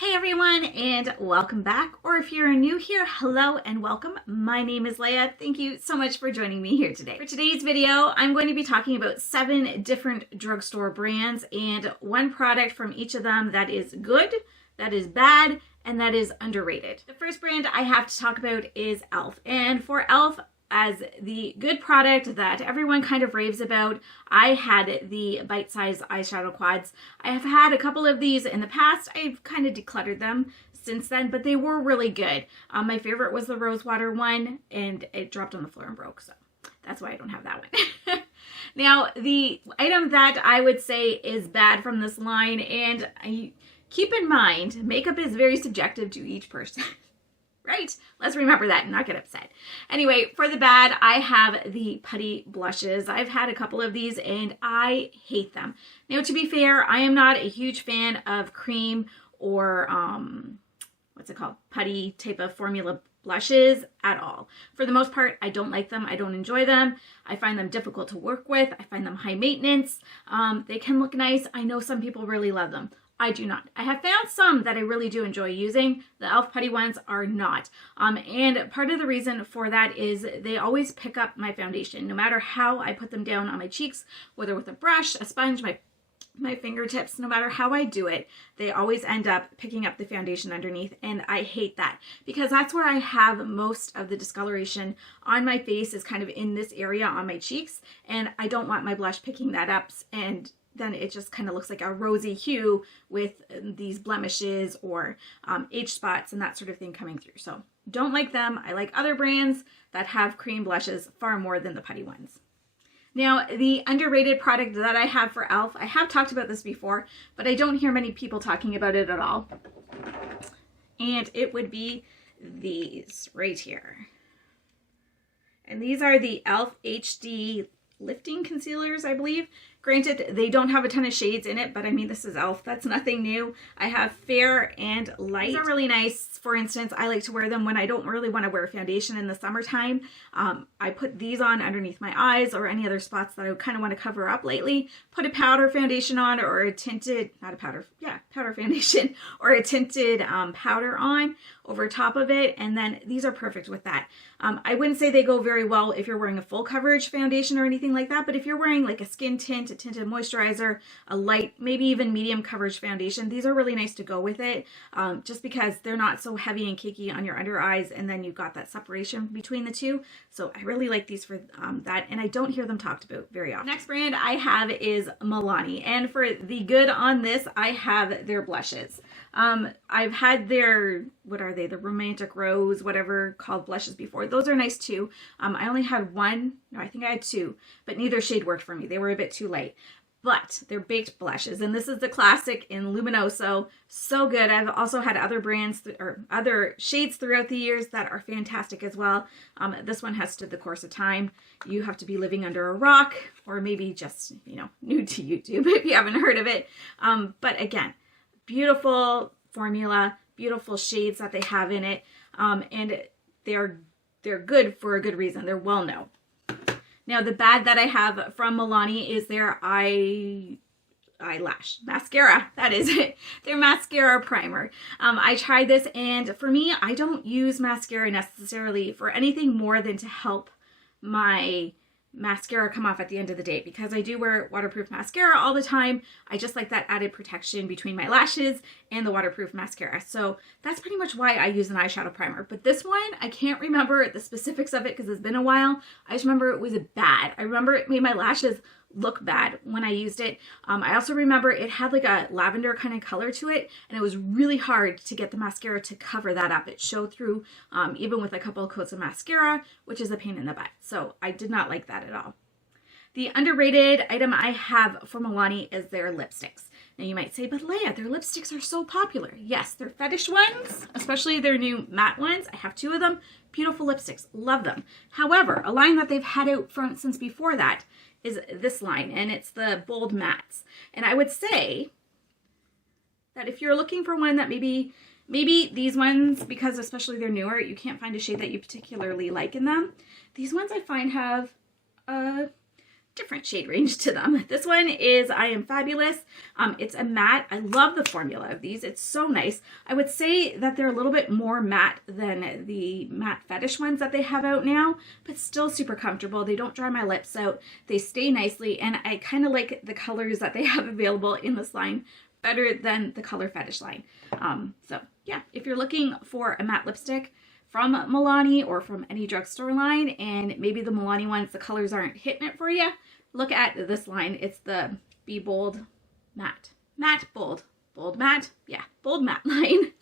Hey everyone, and welcome back. Or if you're new here, hello and welcome. My name is Leah. Thank you so much for joining me here today. For today's video, I'm going to be talking about 7 different drugstore brands and one product from each of them that is good, that is bad, and that is underrated. The first brand I have to talk about is e.l.f. And for e.l.f., as the good product that everyone kind of raves about, I had the bite-sized eyeshadow quads. I have had a couple of these in the past. I've kind of decluttered them since then, but they were really good. My favorite was the rosewater one, and it dropped on the floor and broke, so that's why I don't have that one. Now, the item that I would say is bad from this line, and keep in mind, makeup is very subjective to each person. Right? Let's remember that and not get upset. Anyway, for the bad, I have the Putty Blushes. I've had a couple of these and I hate them. Now, to be fair, I am not a huge fan of cream or, what's it called? Putty type of formula blushes at all. For the most part, I don't like them. I don't enjoy them. I find them difficult to work with. I find them high maintenance. They can look nice. I know some people really love them. I do not. I have found some that I really do enjoy using. The e.l.f. Putty ones are not. And part of the reason for that is they always pick up my foundation. No matter how I put them down on my cheeks, whether with a brush, a sponge, my fingertips, no matter how I do it, they always end up picking up the foundation underneath, and I hate that because that's where I have most of the discoloration on my face, is kind of in this area on my cheeks, and I don't want my blush picking that up, and then it just kind of looks like a rosy hue with these blemishes or age spots and that sort of thing coming through. So don't like them. I like other brands that have cream blushes far more than the putty ones. Now, the underrated product that I have for e.l.f., I have talked about this before, but I don't hear many people talking about it at all. And it would be these right here. And these are the e.l.f. HD lifting concealers, I believe. Granted, they don't have a ton of shades in it, but I mean, this is e.l.f. That's nothing new. I have fair and light. These are really nice. For instance, I like to wear them when I don't really want to wear foundation in the summertime. I put these on underneath my eyes or any other spots that I kind of want to cover up lately. Put a powder foundation on, or a tinted, not a powder, yeah, powder foundation, or a tinted powder on over top of it, and then these are perfect with that. I wouldn't say they go very well if you're wearing a full coverage foundation or anything like that, but if you're wearing like a skin tint, a tinted moisturizer, a light, maybe even medium coverage foundation, these are really nice to go with it, just because they're not so heavy and cakey on your under eyes, and then you've got that separation between the two. So I really like these for that, and I don't hear them talked about very often. Next brand I have is Milani, and for the good on this, I have their blushes. I've had their, what are they, the Romantic Rose, whatever, called blushes before. Those are nice too. I only had one, no, I think I had 2, but neither shade worked for me. They were a bit too light. But they're baked blushes, and this is the classic in Luminoso. So good. I've also had other brands or other shades throughout the years that are fantastic as well. This one has stood the course of time. You have to be living under a rock, or maybe just, you know, new to YouTube if you haven't heard of it. But again, beautiful formula, beautiful shades that they have in it, and they're good for a good reason. They're well known. Now, the bad that I have from Milani is their eyelash mascara. That is it. Their Mascara Primer. I tried this, and for me, I don't use mascara necessarily for anything more than to help my mascara come off at the end of the day, because I do wear waterproof mascara all the time. I just like that added protection between my lashes and the waterproof mascara. So that's pretty much why I use an eyeshadow primer. But this one, I can't remember the specifics of it because it's been a while. I just remember it was bad. I remember it made my lashes look bad when I used it. I also remember it had like a lavender kind of color to it, and it was really hard to get the mascara to cover that up. It showed through even with a couple of coats of mascara, which is a pain in the butt. So I did not like that at all. The underrated item I have from Milani is their lipsticks. Now you might say, but Leah, their lipsticks are so popular. Yes, they're fetish ones, especially their new matte ones. I have 2 of them. Beautiful lipsticks. Love them. However, a line that they've had out front since before that is this line, and it's the bold mattes. And I would say that if you're looking for one that maybe these ones, because especially they're newer, you can't find a shade that you particularly like in them. These ones I find have different shade range to them. This one is I Am Fabulous. It's a matte. I love the formula of these. It's so nice. I would say that they're a little bit more matte than the matte fetish ones that they have out now, but still super comfortable. They don't dry my lips out. They stay nicely, and I kind of like the colors that they have available in this line better than the color fetish line. So yeah, if you're looking for a matte lipstick from Milani or from any drugstore line, and maybe the Milani ones, the colors aren't hitting it for you, look at this line. It's the Be Bold Matte. Matte Bold. Bold Matte? Yeah, Bold Matte line.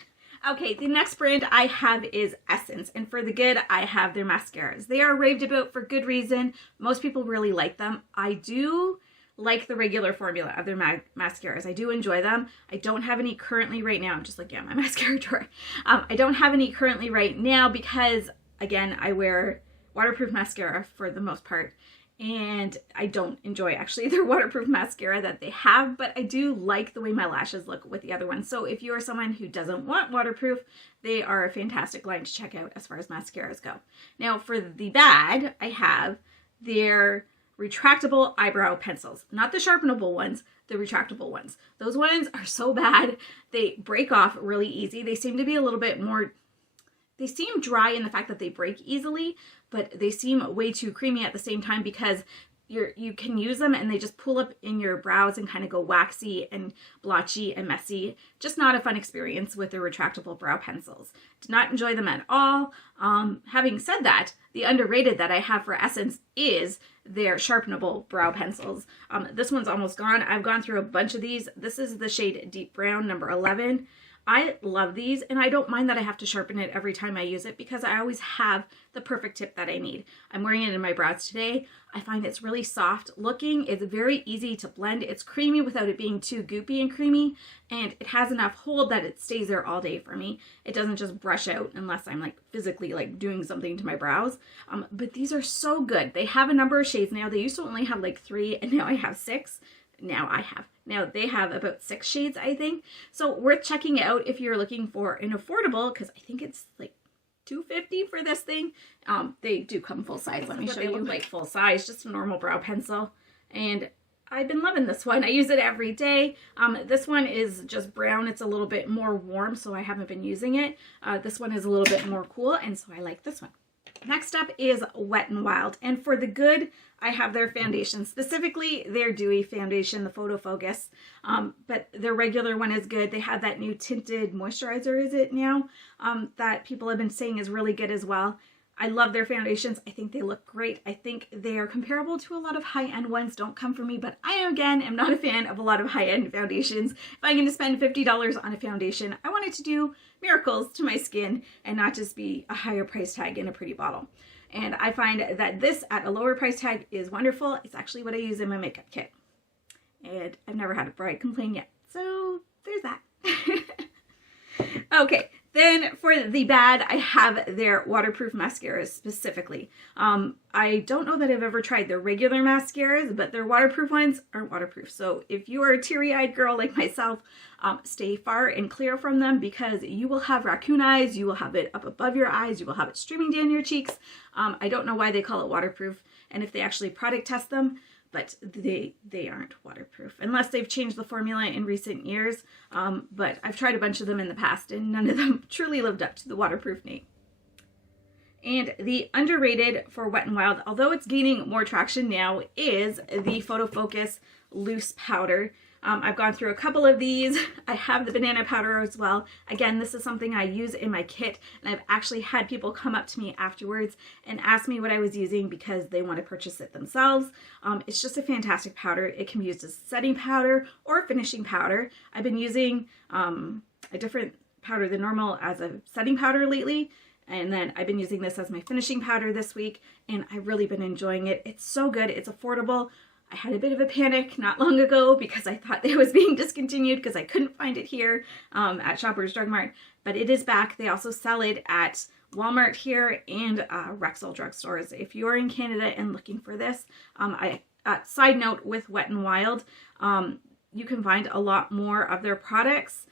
Okay, the next brand I have is Essence, and for the good, I have their mascaras. They are raved about for good reason. Most people really like them. I do like the regular formula of their mascaras. I do enjoy them. I don't have any currently right now. I'm just looking at my mascara drawer. I don't have any currently right now because, again, I wear waterproof mascara for the most part, and I don't enjoy actually their waterproof mascara that they have, but I do like the way my lashes look with the other ones. So if you are someone who doesn't want waterproof, they are a fantastic line to check out as far as mascaras go. Now for the bad, I have their retractable eyebrow pencils, not the sharpenable ones, the retractable ones. Those ones are so bad. They break off really easy. They seem to be a little bit more, they seem dry in the fact that they break easily, but they seem way too creamy at the same time because you can use them and they just pull up in your brows and kind of go waxy and blotchy and messy. Just not a fun experience with the retractable brow pencils. Did not enjoy them at all. Having said that, the underrated that I have for Essence is their sharpenable brow pencils. This one's almost gone. I've gone through a bunch of these. This is the shade Deep Brown, number 11. I love these, and I don't mind that I have to sharpen it every time I use it because I always have the perfect tip that I need. I'm wearing it in my brows today. I find it's really soft looking. It's very easy to blend. It's creamy without it being too goopy and creamy, and it has enough hold that it stays there all day for me. It doesn't just brush out unless I'm like physically like doing something to my brows. But these are so good. They have a number of shades now. They used to only have like 3, and now I have 6. Now they have about 6 shades, I think. So worth checking out if you're looking for an affordable, because I think it's like $2.50 for this thing. They do come full size. Let me show you like full size, just a normal brow pencil. And I've been loving this one. I use it every day. This one is just brown. It's a little bit more warm, so I haven't been using it. This one is a little bit more cool, and so I like this one. Next up is Wet n Wild, and for the good, I have their foundation, specifically their Dewy foundation, the Photo Focus, but their regular one is good. They have that new tinted moisturizer, is it now, that people have been saying is really good as well. I love their foundations. I think they look great. I think they are comparable to a lot of high-end ones. Don't come for me, but I, again, am not a fan of a lot of high-end foundations. If I'm going to spend $50 on a foundation, I want it to do miracles to my skin and not just be a higher price tag in a pretty bottle. And I find that this at a lower price tag is wonderful. It's actually what I use in my makeup kit. And I've never had a bride complain yet. So there's that. Okay. Then for the bad, I have their waterproof mascaras specifically. I don't know that I've ever tried their regular mascaras, but their waterproof ones aren't waterproof. So if you are a teary-eyed girl like myself, stay far and clear from them because you will have raccoon eyes, you will have it up above your eyes, you will have it streaming down your cheeks. I don't know why they call it waterproof and if they actually product test them, but they aren't waterproof unless they've changed the formula in recent years. But I've tried a bunch of them in the past and none of them truly lived up to the waterproof name. And the underrated for Wet n Wild, although it's gaining more traction now, is the Photo Focus Loose Powder. I've gone through a couple of these. I have the banana powder as well. Again, this is something I use in my kit, and I've actually had people come up to me afterwards and ask me what I was using because they want to purchase it themselves. It's just a fantastic powder. It can be used as setting powder or finishing powder. I've been using a different powder than normal as a setting powder lately, and then I've been using this as my finishing powder this week, and I've really been enjoying it. It's so good. It's affordable. I had a bit of a panic not long ago because I thought it was being discontinued because I couldn't find it here at Shoppers Drug Mart, but it is back. They also sell it at Walmart here and Rexall drugstores. If you're in Canada and looking for this, side note with Wet n Wild, you can find a lot more of their products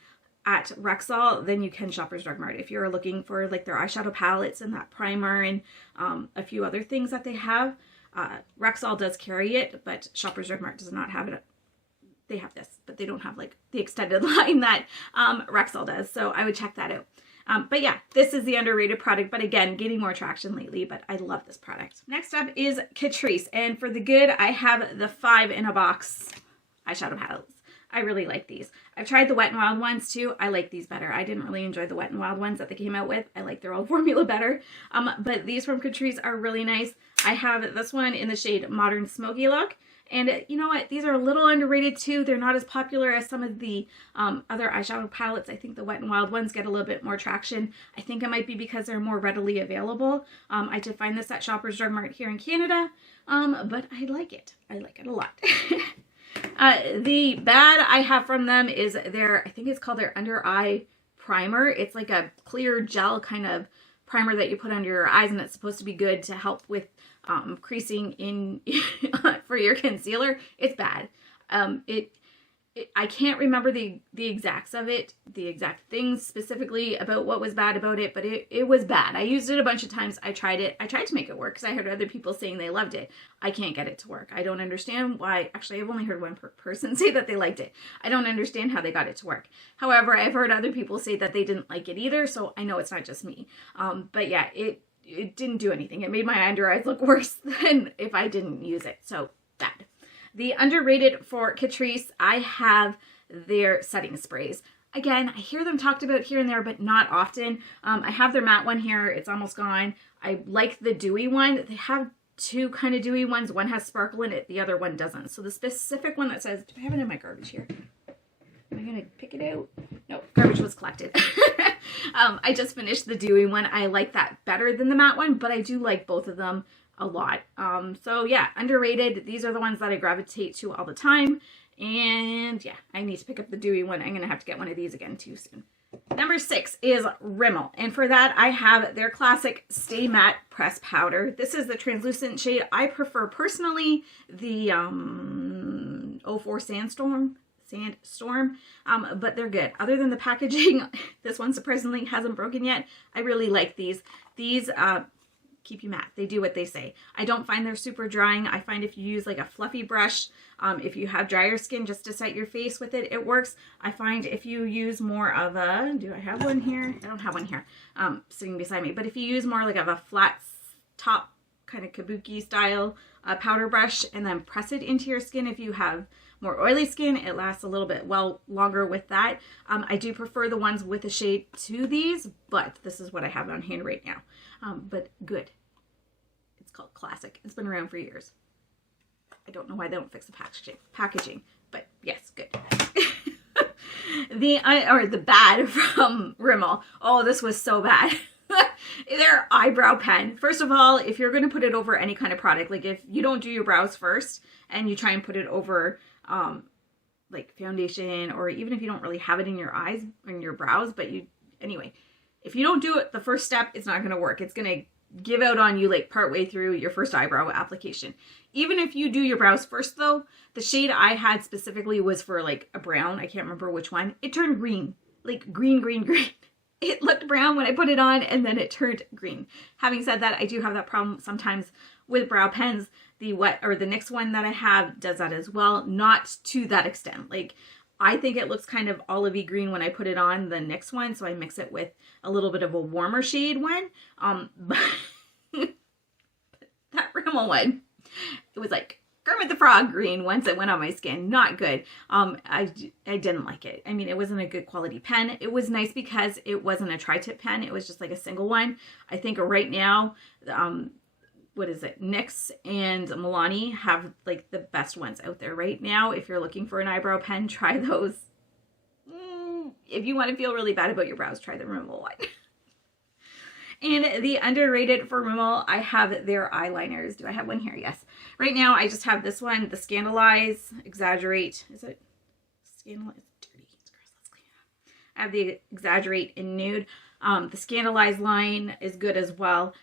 at Rexall than you can Shoppers Drug Mart. If you're looking for like their eyeshadow palettes and that primer and a few other things that they have, Rexall does carry it, but Shoppers Drug Mart does not have it. They have this, but they don't have like the extended line that Rexall does. So I would check that out. But yeah, this is the underrated product, but again, getting more traction lately, but I love this product. Next up is Catrice, and for the good, I have the 5 in a box eyeshadow palettes. I really like these. I've tried the Wet n Wild ones too. I like these better. I didn't really enjoy the Wet n Wild ones that they came out with. I like their old formula better. But these from Catrice are really nice. I have this one in the shade Modern Smoky Look. And you know what? These are a little underrated too. They're not as popular as some of the other eyeshadow palettes. I think the Wet n Wild ones get a little bit more traction. I think it might be because they're more readily available. I did find this at Shoppers Drug Mart here in Canada, but I like it. I like it a lot. The bad I have from them is their, I think it's called their Under Eye Primer. It's like a clear gel kind of primer that you put under your eyes, and it's supposed to be good to help with creasing in for your concealer. It's bad. I can't remember the exacts of it, the exact things specifically about what was bad about it, but it was bad. I used it a bunch of times. I tried it. I tried to make it work because I heard other people saying they loved it. I can't get it to work. I don't understand why. Actually, I've only heard one person say that they liked it. I don't understand how they got it to work. However, I've heard other people say that they didn't like it either, so I know it's not just me. But yeah, it didn't do anything. It made my under eyes look worse than if I didn't use it. So bad. The underrated for Catrice, I have their setting sprays. Again, I hear them talked about here and there, but not often. I have their matte one here. It's almost gone. I like the dewy one. They have two kind of dewy ones. One has sparkle in it. The other one doesn't. So the specific one that says, do I have it in my garbage here? Am I going to pick it out? No, garbage was collected. I just finished the dewy one. I like that better than the matte one, but I do like both of them a lot. So yeah, underrated. These are the ones that I gravitate to all the time. And yeah, I need to pick up the dewy one. I'm going to have to get one of these again too soon. Number 6 is Rimmel. And for that, I have their classic Stay Matte Press Powder. This is the translucent shade. I prefer personally the 04 Sandstorm, but they're good. Other than the packaging, this one surprisingly hasn't broken yet. I really like these. These keep you matte. They do what they say. I don't find they're super drying. I find if you use like a fluffy brush, if you have drier skin, just to set your face with it, it works. I find if you use more of a, do I have one here? I don't have one here sitting beside me, but if you use more like of a flat top kind of kabuki style powder brush and then press it into your skin, if you have more oily skin, it lasts a little bit longer with that. I do prefer the ones with a shade to these, but this is what I have on hand right now. But good. It's called Classic. It's been around for years. I don't know why they don't fix the packaging, but yes, good. The bad from Rimmel. Oh, this was so bad. Their eyebrow pen. First of all, if you're going to put it over any kind of product, like if you don't do your brows first and you try and put it over like foundation, or even if you don't really have it in your eyes and your brows, but anyway, if you don't do it the first step, it's not going to work. It's going to give out on you like partway through your first eyebrow application. Even if you do your brows first though, the shade I had specifically was for like a brown. I can't remember which one. It turned green, like green. It looked brown when I put it on and then it turned green. Having said that, I do have that problem sometimes with brow pens. The NYX one that I have does that as well. Not to that extent. Like, I think it looks kind of olivey green when I put it on the NYX one, so I mix it with a little bit of a warmer shade one. But that Rimmel one, it was like Kermit the Frog green once it went on my skin. Not good. I didn't like it. I mean, it wasn't a good quality pen. It was nice because it wasn't a tri-tip pen. It was just like a single one. I think right now, what is it? NYX and Milani have like the best ones out there right now. If you're looking for an eyebrow pen, try those. If you want to feel really bad about your brows, try the Rimmel one. And the underrated for Rimmel, I have their eyeliners. Do I have one here? Yes. Right now, I just have this one, the Scandalize, Exaggerate. Is it Scandalize? It's dirty. It's gross. Let's clean it up. I have the Exaggerate in Nude. The Scandalize line is good as well.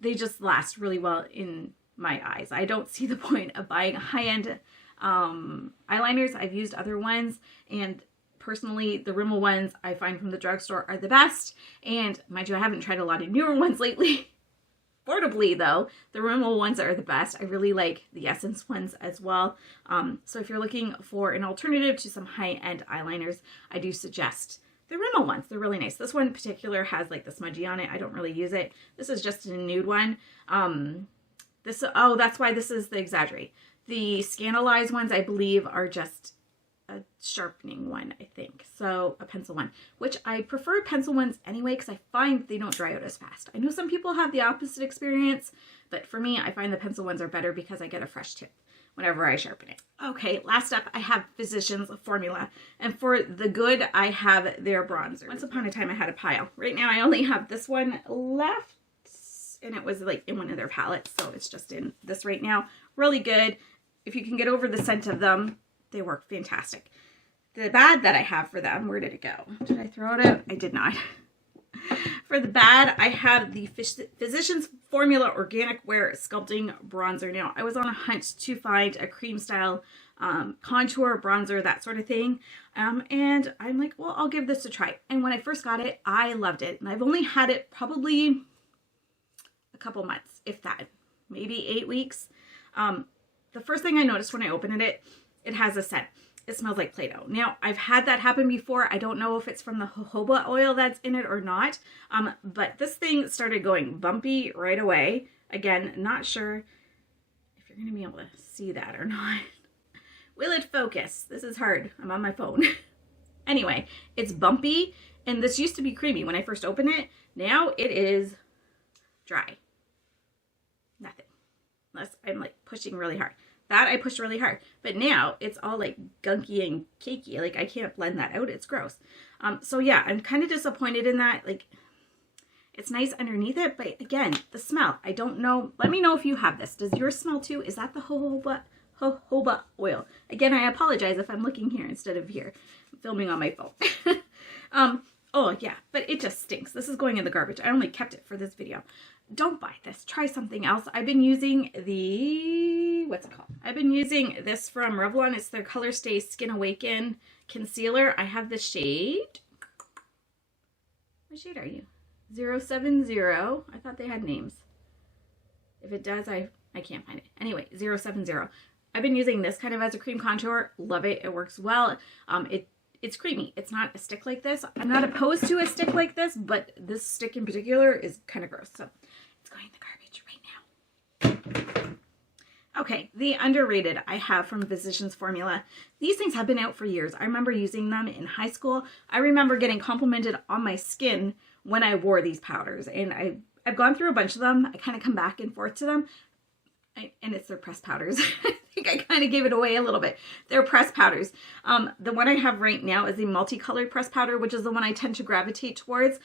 They just last really well in my eyes. I don't see the point of buying high-end eyeliners. I've used other ones, and personally, the Rimmel ones I find from the drugstore are the best. And mind you, I haven't tried a lot of newer ones lately. affordably though, the Rimmel ones are the best. I really like the Essence ones as well. So if you're looking for an alternative to some high-end eyeliners, I do suggest the Rimmel ones. They're really nice. This one in particular has like the smudgy on it. I don't really use it. This is just a nude one. Oh, that's why this is the Exaggerate. The Scandalize ones, I believe, are just a sharpening one, I think. So a pencil one, which I prefer pencil ones anyway, because I find they don't dry out as fast. I know some people have the opposite experience, but for me, I find the pencil ones are better because I get a fresh tip whenever I sharpen it. Okay, last up, I have Physicians Formula. And for the good, I have their bronzer. Once upon a time, I had a pile. Right now, I only have this one left, and it was like in one of their palettes, so it's just in this right now. Really good. If you can get over the scent of them, they work fantastic. The bad that I have for them, where did it go? Did I throw it out? I did not. For the bad, I have the Physicians Formula Organic Wear Sculpting Bronzer. Now, I was on a hunt to find a cream style contour, bronzer, that sort of thing. And I'm like, well, I'll give this a try. And when I first got it, I loved it. And I've only had it probably a couple months, if that, maybe 8 weeks. The first thing I noticed when I opened it, it has a scent. It smells like Play-Doh. Now, I've had that happen before. I don't know if it's from the jojoba oil that's in it or not, but this thing started going bumpy right away. Again, not sure if you're going to be able to see that or not. Will it focus? This is hard. I'm on my phone. Anyway, it's bumpy, and this used to be creamy when I first opened it. Now it is dry. Nothing. Unless I'm like pushing really hard. That I pushed really hard, but now it's all like gunky and cakey. Like I can't blend that out. It's gross. So yeah, I'm kind of disappointed in that. Like it's nice underneath it, but again, the smell, I don't know. Let me know if you have this. Does yours smell too? Is that the jojoba oil? Again, I apologize if I'm looking here instead of here. I'm filming on my phone. Oh yeah, but it just stinks. This is going in the garbage. I only kept it for this video. Don't buy this. Try something else. I've been using the, what's it called? I've been using this from Revlon. It's their Color Stay Skin Awaken Concealer. I have the shade. What shade are you? 070. I thought they had names. If it does, I can't find it. Anyway, 070. I've been using this kind of as a cream contour. Love it. It works well. It's creamy. It's not a stick like this. I'm not opposed to a stick like this, but this stick in particular is kind of gross. So it's going in the garbage right now. Okay, the underrated I have from Physicians Formula. These things have been out for years. I remember using them in high school. I remember getting complimented on my skin when I wore these powders. And I've gone through a bunch of them. I kind of come back and forth to them. And it's their pressed powders. I think I kind of gave it away a little bit. They're pressed powders. The one I have right now is a multicolored pressed powder, which is the one I tend to gravitate towards.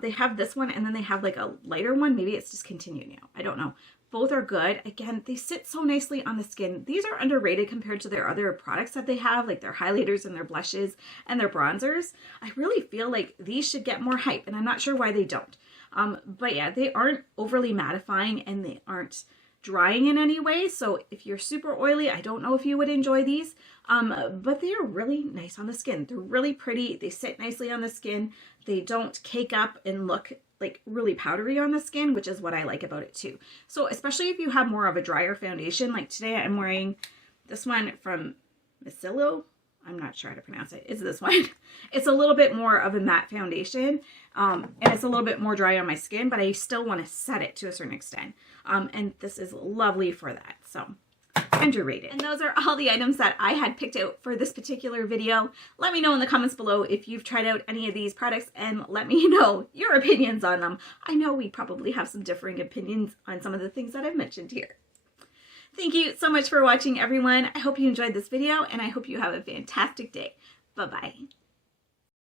They have this one, and then they have like a lighter one. Maybe it's discontinued now. I don't know. Both are good. Again, they sit so nicely on the skin. These are underrated compared to their other products that they have, like their highlighters and their blushes and their bronzers. I really feel like these should get more hype, and I'm not sure why they don't. But yeah, they aren't overly mattifying, and they aren't drying in any way. So if you're super oily, I don't know if you would enjoy these, but they are really nice on the skin. They're really pretty. They sit nicely on the skin. They don't cake up and look like really powdery on the skin, which is what I like about it too. So especially if you have more of a drier foundation, like today I'm wearing this one from Masilo. I'm not sure how to pronounce it. It's this one. It's a little bit more of a matte foundation, and it's a little bit more dry on my skin, but I still want to set it to a certain extent. And this is lovely for that. So underrated. And those are all the items that I had picked out for this particular video. Let me know in the comments below if you've tried out any of these products, and let me know your opinions on them. I know we probably have some differing opinions on some of the things that I've mentioned here. Thank you so much for watching, everyone. I hope you enjoyed this video, and I hope you have a fantastic day. Bye-bye.